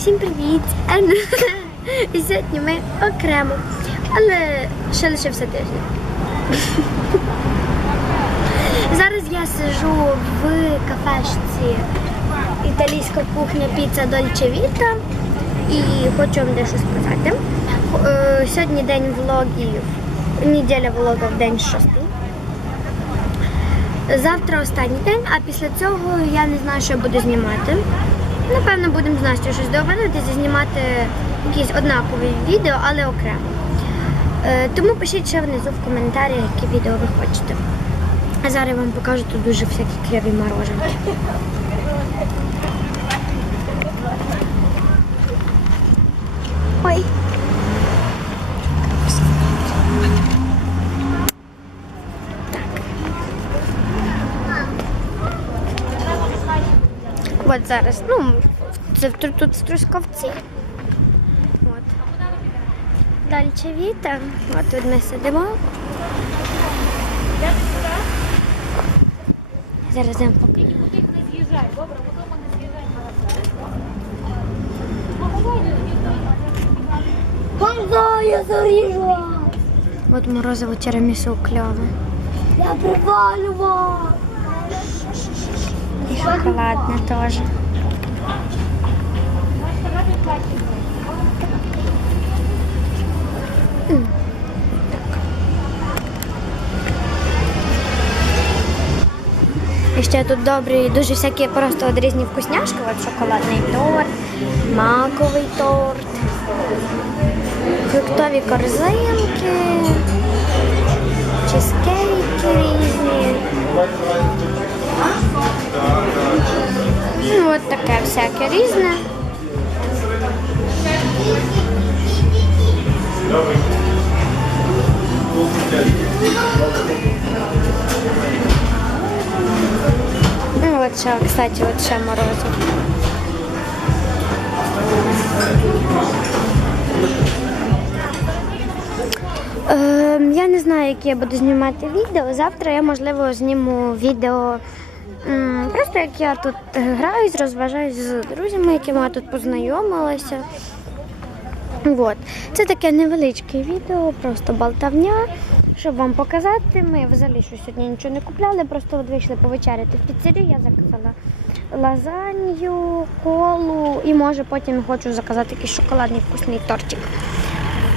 Всім привіт! Ен. І сьогодні ми окремо, але ще лишився тиждень. Зараз я сижу в кафешці італійська кухня піца Дольче Віта і хочу вам дещо сказати. Е, Сьогодні день влогів, неділя влогів, день шостий. Завтра останній день, а після цього я не знаю, що я буду знімати. Напевно, будемо з Настю щось договоритися, знімати якісь однакові відео, але окремо. Е, тому пишіть ще внизу в коментарях, які відео ви хочете. А зараз я вам покажу тут дуже всякі кляві мороженки. От зараз, ну, це тут, в Трускавці. От. Далі Віта. От тут ми сидимо. Зараз я вам покажу. Панда, я заріжу. От морозиво тірамісу кльове. Я привалював. І шоколадне теж. Ще тут добрі, дуже всякі просто от різні вкусняшки. От шоколадний торт, маковий торт, фруктові корзинки, всяке різне. Ну, от ще, кстати, от ще морозиво. Ем, я не знаю, яке я буду знімати відео. Завтра я, можливо, зніму відео. Просто як я тут граюсь, розважаюсь з друзями, якими я тут познайомилася. От. Це таке невеличке відео, просто болтавня, щоб вам показати. Ми взагалі що сьогодні нічого не купляли, просто от вийшли повечеряти в піцерію. Я заказала лазанью, колу і може потім хочу заказати якийсь шоколадний вкусний тортик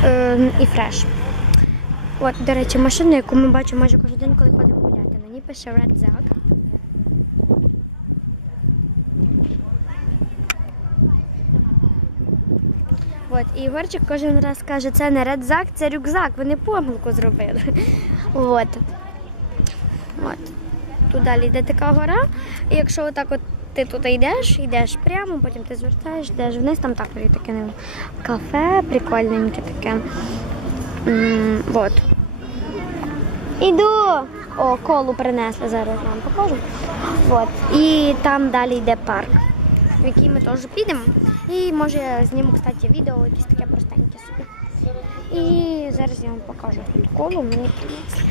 ем, і фреш. От, до речі, машина, яку ми бачимо майже кожен день, коли ходимо гуляти. На ній пише Red Zag. От, і Ігорчик кожен раз каже, це не редзак, це рюкзак, вони помилку зробили. От. От. Тут далі йде така гора. І якщо отак от ти тут йдеш, йдеш прямо, потім ти звертаєш, йдеш вниз, там також є таке кафе, прикольненьке таке. М, от. Іду. О, колу принесли, зараз вам покажу. От. І там далі йде парк, в який ми теж підемо. І може зніму, кстати, відео якесь таке простеньке собі. І зараз я вам покажу тут колу мені принесли.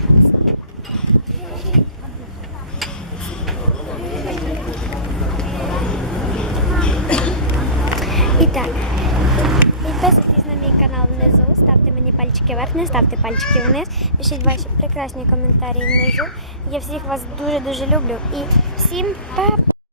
І так. Підписуйтесь на мій канал внизу, ставте мені пальчики вверх, не ставте пальчики вниз. Пишіть ваші прекрасні коментарі внизу. Я всіх вас дуже-дуже люблю. І всім па-па!